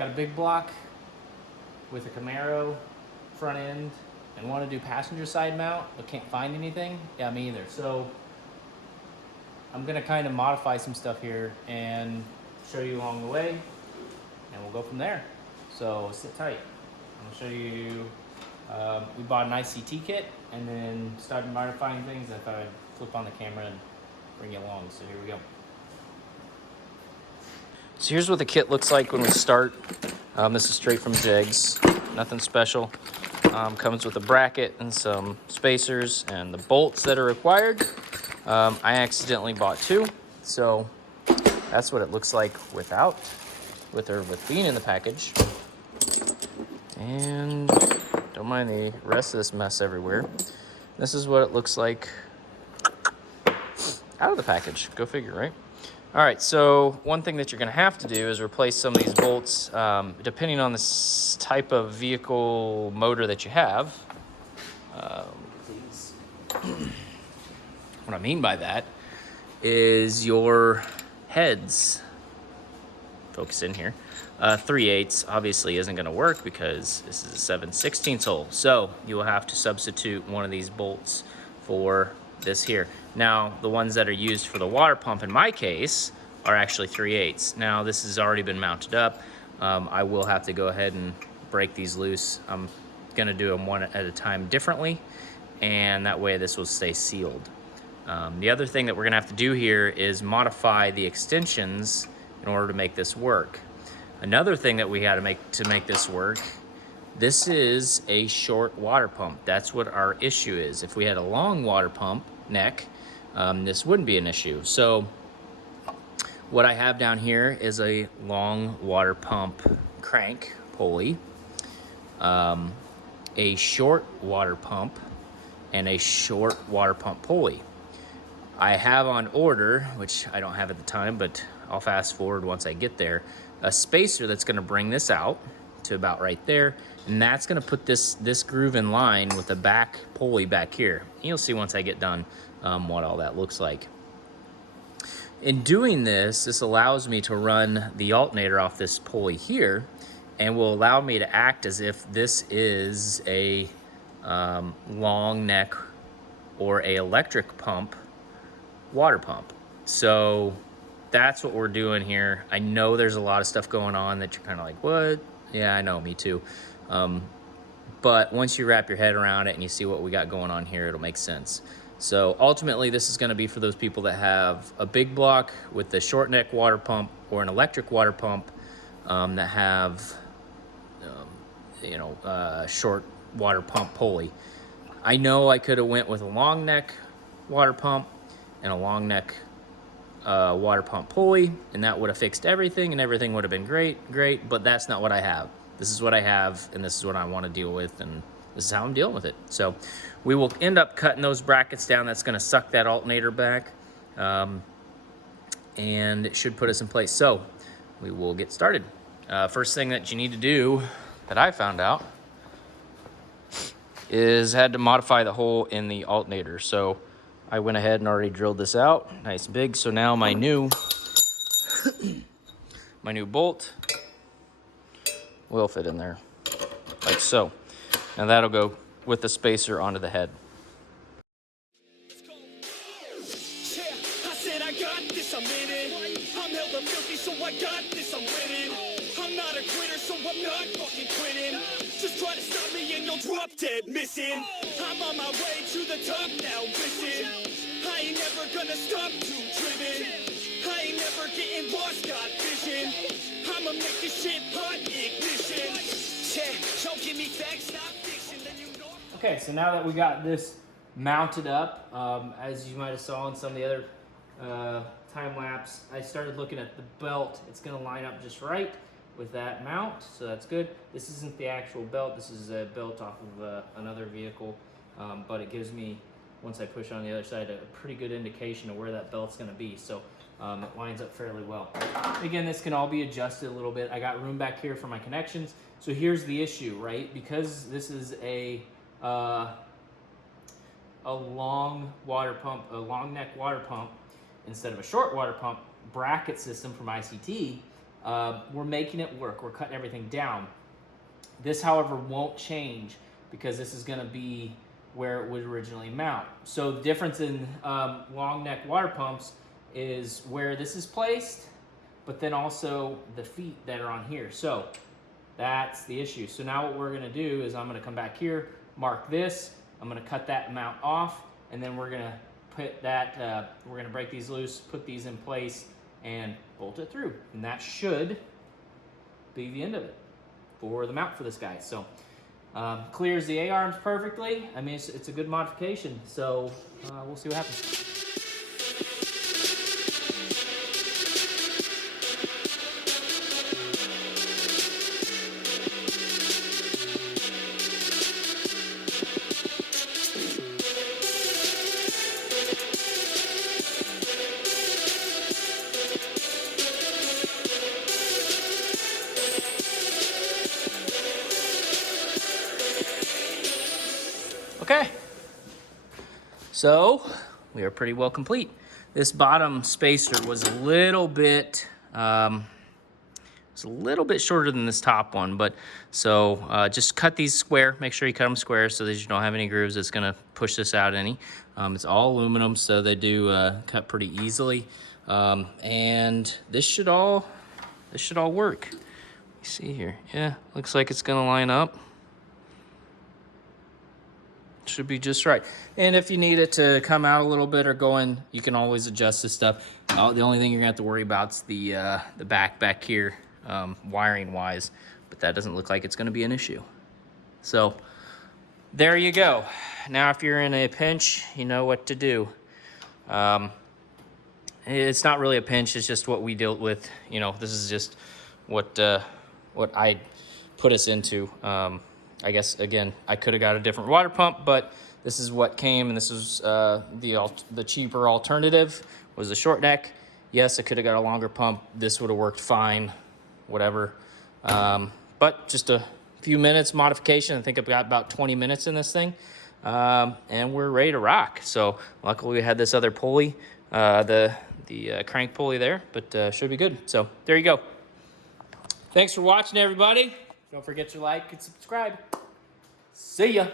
Got a big block with a Camaro front end and want to do passenger side mount, but can't find anything. Yeah, me either. So I'm gonna kind of modify some stuff here and show you along the way, and we'll go from there. So sit tight. I'm gonna show you, we bought an ICT kit and then started modifying things. I thought I'd flip on the camera and bring you along. So here we go. So here's what the kit looks like when we start. This is straight from Jegs, nothing special. Comes with a bracket and some spacers and the bolts that are required. I accidentally bought 2, so that's what it looks like with being in the package. And don't mind the rest of this mess everywhere. This is what it looks like out of the package. Go figure, right? All right, so one thing that you're gonna have to do is replace some of these bolts, depending on the type of vehicle motor that you have. Please. What I mean by that is your heads, focus in here, 3/8 obviously isn't gonna work because this is a 7/16 hole. So you will have to substitute one of these bolts for this here. Now, the ones that are used for the water pump in my case are actually 3/8. Now, this has already been mounted up. I will have to go ahead and break these loose. I'm gonna do them one at a time differently, and that way this will stay sealed. The other thing that we're gonna have to do here is modify the extensions in order to make this work. Another thing that we had to make this work, this is a short water pump. That's what our issue is. If we had a long water pump neck, this wouldn't be an issue. So what I have down here is a long water pump crank pulley, a short water pump, and a short water pump pulley. I have on order, which I don't have at the time, but I'll fast forward once I get there, a spacer that's gonna bring this out to about right there, and that's gonna put this groove in line with the back pulley back here. You'll see once I get done what all that looks like. In doing this, this allows me to run the alternator off this pulley here, and will allow me to act as if this is a long neck or a electric pump water pump. So that's what we're doing here. I know there's a lot of stuff going on that you're kind of like, what? Yeah, I know, me too. But once you wrap your head around it and you see what we got going on here, it'll make sense. So ultimately, this is gonna be for those people that have a big block with the short neck water pump or an electric water pump that have, short water pump pulley. I know I could have went with a long neck water pump and a long neck water pump pulley, and that would have fixed everything and everything would have been great, but that's not what I have. This is what I have, and this is what I want to deal with, and this is how I'm dealing with it. So we will end up cutting those brackets down. That's going to suck that alternator back, and it should put us in place. So we will get started. First thing that you need to do, that I found out, is had to modify the hole in the alternator. So I went ahead and already drilled this out, nice and big. So now my new bolt will fit in there, like so. Now that'll go with the spacer onto the head. Drop dead missing. I'm on my way to the top now, listen. I ain't never gonna stop too driven. I ain't never getting lost, got vision. I'ma make this shit hot, ignition. Don't give me facts, not fiction, then you know. Okay, so now that we got this mounted up, as you might have saw in some of the other time lapse, I started looking at the belt. It's gonna line up just right with that mount, so that's good. This isn't the actual belt, this is a belt off of another vehicle, but it gives me, once I push on the other side, a pretty good indication of where that belt's gonna be, so it lines up fairly well. Again, this can all be adjusted a little bit. I got room back here for my connections. So here's the issue, right? Because this is a long water pump, a long neck water pump, instead of a short water pump bracket system from ICT, we're making it work. We're cutting everything down. This, however, won't change because this is going to be where it would originally mount. So the difference in long neck water pumps is where this is placed, but then also the feet that are on here. So that's the issue. So now what we're going to do is I'm going to come back here, mark this, I'm going to cut that mount off, and then we're going to put that, we're going to break these loose, put these in place, and bolt it through. And that should be the end of it for the mount for this guy. So clears the A-arms perfectly. I mean, it's a good modification. So we'll see what happens. Okay, so we are pretty well complete. This bottom spacer was a little bit shorter than this top one, but so just cut these square. Make sure you cut them square so that you don't have any grooves that's gonna push this out any. It's all aluminum, so they do cut pretty easily, and this should all work. You see here, yeah, looks like it's gonna line up. Should be just right. And if you need it to come out a little bit or go in, you can always adjust this stuff. The only thing you're gonna have to worry about is the back here, wiring wise, but that doesn't look like it's gonna be an issue. So there you go. Now if you're in a pinch, you know what to do. It's not really a pinch, it's just what we dealt with. You know, this is just what I put us into. I guess, again, I could have got a different water pump, but this is what came, and this is the cheaper alternative was the short neck. Yes, I could have got a longer pump. This would have worked fine, whatever. But just a few minutes modification. I think I've got about 20 minutes in this thing, and we're ready to rock. So luckily we had this other pulley, the crank pulley there, but should be good. So there you go. Thanks for watching, everybody. Don't forget to like and subscribe. See ya.